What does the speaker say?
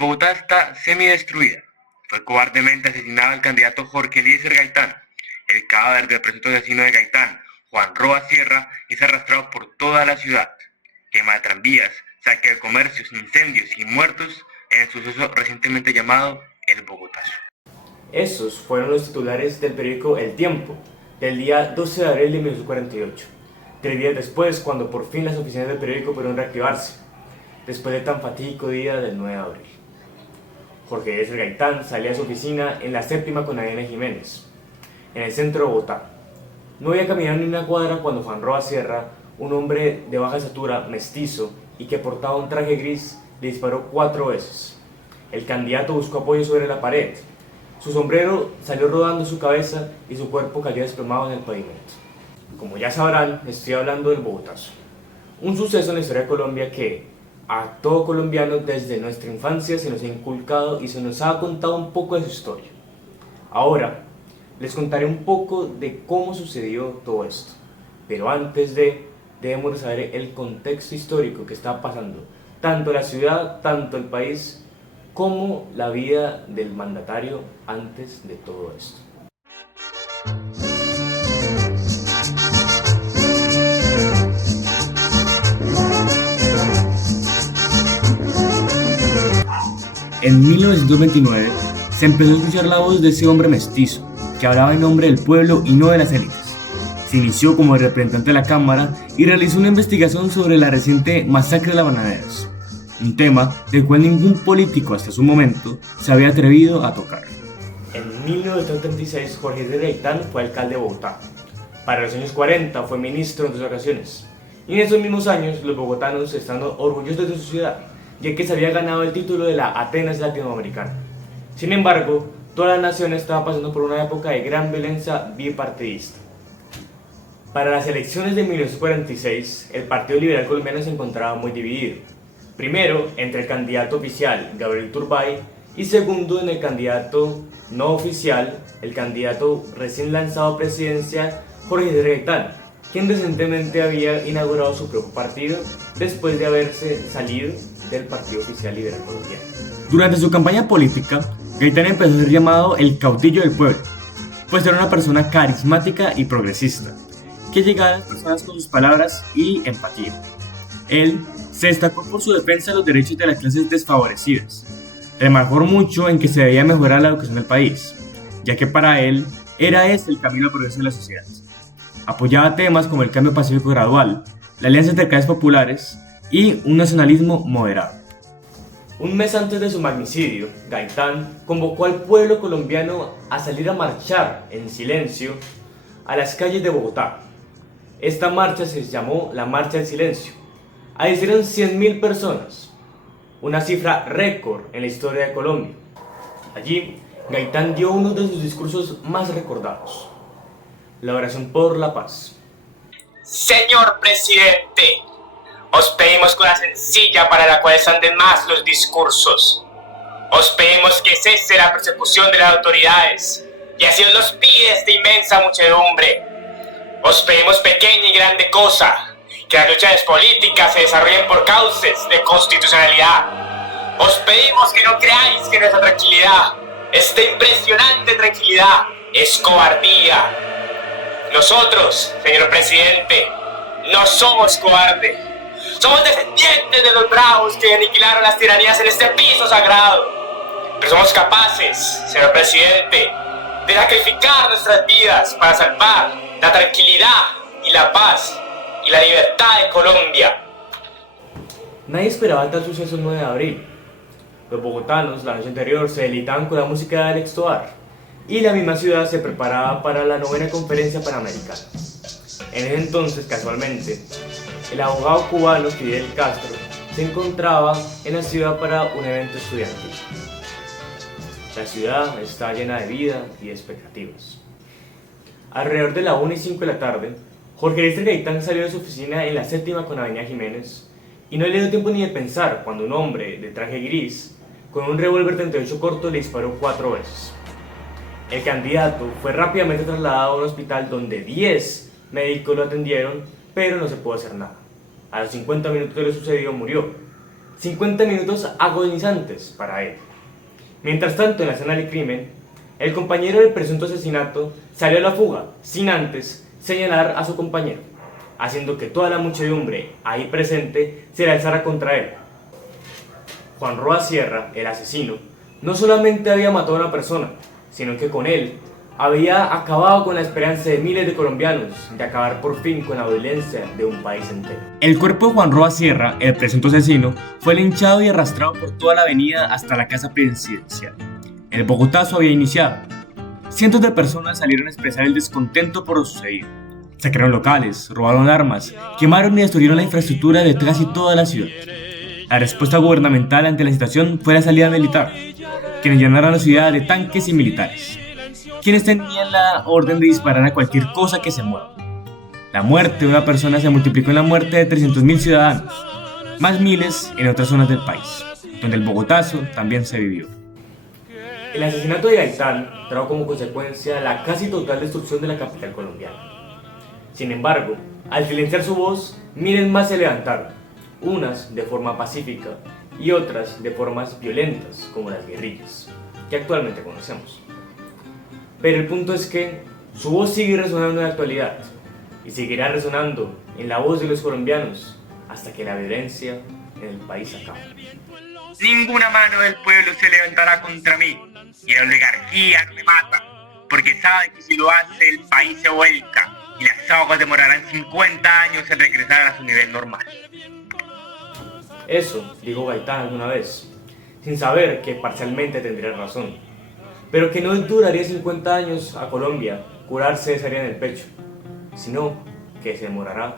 Bogotá está semidestruida. Fue cobardemente asesinado el candidato Jorge Eliezer Gaitán. El cadáver del presunto asesino de Gaitán, Juan Roa Sierra, es arrastrado por toda la ciudad. Quema de tranvías, saque de comercios, incendios y muertos en el suceso recientemente llamado el Bogotazo. Esos fueron los titulares del periódico El Tiempo, del día 12 de abril de 1948, 3 días después, cuando por fin las oficinas del periódico pudieron reactivarse, después de tan fatídico día del 9 de abril. Jorge Eliezer Gaitán salía a su oficina en la séptima con Adriana Jiménez, en el centro de Bogotá. No había caminado ni una cuadra cuando Juan Roa Sierra, un hombre de baja estatura, mestizo y que portaba un traje gris, le disparó 4 veces. El candidato buscó apoyo sobre la pared. Su sombrero salió rodando su cabeza y su cuerpo cayó desplomado en el pavimento. Como ya sabrán, estoy hablando del Bogotazo, un suceso en la historia de Colombia que a todo colombiano desde nuestra infancia se nos ha inculcado y se nos ha contado un poco de su historia. Ahora les contaré un poco de cómo sucedió todo esto, pero antes debemos de saber el contexto histórico que está pasando, tanto la ciudad, tanto el país, como la vida del mandatario antes de todo esto. En 1929 se empezó a escuchar la voz de ese hombre mestizo, que hablaba en nombre del pueblo y no de las élites. Se inició como representante de la Cámara y realizó una investigación sobre la reciente masacre de las Bananeras, un tema del cual ningún político hasta su momento se había atrevido a tocar. En 1936 Jorge Eliezer Gaitán fue alcalde de Bogotá. Para los años 40 fue ministro en 2 ocasiones. Y en esos mismos años los bogotanos están orgullosos de su ciudad, ya que se había ganado el título de la Atenas latinoamericana. Sin embargo, toda la nación estaba pasando por una época de gran violencia bipartidista. Para las elecciones de 1946, el Partido Liberal Colombiano se encontraba muy dividido. Primero, entre el candidato oficial, Gabriel Turbay, y segundo, en el candidato no oficial, el candidato recién lanzado a presidencia, Jorge Eliezer Gaitán, quien recientemente había inaugurado su propio partido después de haberse salido del Partido Oficial Liberal Colombiano. Durante su campaña política, Gaitán empezó a ser llamado el caudillo del pueblo, pues era una persona carismática y progresista, que llegaba a las personas con sus palabras y empatía. Él se destacó por su defensa de los derechos de las clases desfavorecidas. Remarcó mucho en que se debía mejorar la educación del país, ya que para él era ese el camino al progreso de la sociedad. Apoyaba temas como el cambio pacífico gradual, la alianza entre clases populares y un nacionalismo moderado. Un mes antes de su magnicidio, Gaitán convocó al pueblo colombiano a salir a marchar en silencio a las calles de Bogotá. Esta marcha se llamó la Marcha del Silencio. Asistieron 100.000 personas, una cifra récord en la historia de Colombia. Allí, Gaitán dio uno de sus discursos más recordados, la oración por la paz. Señor presidente, os pedimos cosa sencilla para la cual están de más los discursos. Os pedimos que cese la persecución de las autoridades, y así os los pide esta inmensa muchedumbre. Os pedimos pequeña y grande cosa, que las luchas políticas se desarrollen por cauces de constitucionalidad. Os pedimos que no creáis que nuestra tranquilidad, esta impresionante tranquilidad, es cobardía. Nosotros, señor presidente, no somos cobardes. Somos descendientes de los bravos que aniquilaron las tiranías en este piso sagrado. Pero somos capaces, señor presidente, de sacrificar nuestras vidas para salvar la tranquilidad y la paz y la libertad de Colombia. Nadie esperaba tal suceso el 9 de abril. Los bogotanos la noche anterior se deleitaban con la música de Alex Tovar y la misma ciudad se preparaba para la 9ª Conferencia Panamericana. En ese entonces, casualmente, el abogado cubano Fidel Castro se encontraba en la ciudad para un evento estudiantil. La ciudad está llena de vida y de expectativas. Alrededor de la 1:05 de la tarde, Jorge Eliezer Gaitán salió de su oficina en la séptima con Avenida Jiménez y no le dio tiempo ni de pensar cuando un hombre de traje gris con un revólver 38 corto le disparó 4 veces. El candidato fue rápidamente trasladado a un hospital donde 10 médicos lo atendieron, pero no se pudo hacer nada. A los 50 minutos de lo sucedido murió. 50 minutos agonizantes para él. Mientras tanto, en la escena del crimen, el compañero del presunto asesinato salió a la fuga sin antes señalar a su compañero, haciendo que toda la muchedumbre ahí presente se le alzara contra él. Juan Roa Sierra, el asesino, no solamente había matado a una persona, sino que con él había acabado con la esperanza de miles de colombianos de acabar por fin con la violencia de un país entero. El cuerpo de Juan Roa Sierra, el presunto asesino, fue linchado y arrastrado por toda la avenida hasta la casa presidencial. El bogotazo había iniciado. Cientos de personas salieron a expresar el descontento por lo sucedido. Saquearon locales, robaron armas, quemaron y destruyeron la infraestructura de casi toda la ciudad. La respuesta gubernamental ante la situación fue la salida militar, quienes llenaron la ciudad de tanques y militares, quienes tenían la orden de disparar a cualquier cosa que se mueva. La muerte de una persona se multiplicó en la muerte de 300.000 ciudadanos, más miles en otras zonas del país, donde el bogotazo también se vivió. El asesinato de Gaitán trajo como consecuencia la casi total destrucción de la capital colombiana. Sin embargo, al silenciar su voz, miles más se levantaron, unas de forma pacífica y otras de formas violentas, como las guerrillas, que actualmente conocemos. Pero el punto es que su voz sigue resonando en la actualidad y seguirá resonando en la voz de los colombianos hasta que la violencia en el país acabe. Ninguna mano del pueblo se levantará contra mí y la oligarquía no me mata, porque sabe que si lo hace el país se vuelca y las aguas demorarán 50 años en regresar a su nivel normal. Eso dijo Gaitán alguna vez, sin saber que parcialmente tendría razón, pero que no duraría 50 años a Colombia curarse de esa herida en el pecho, sino que se demorará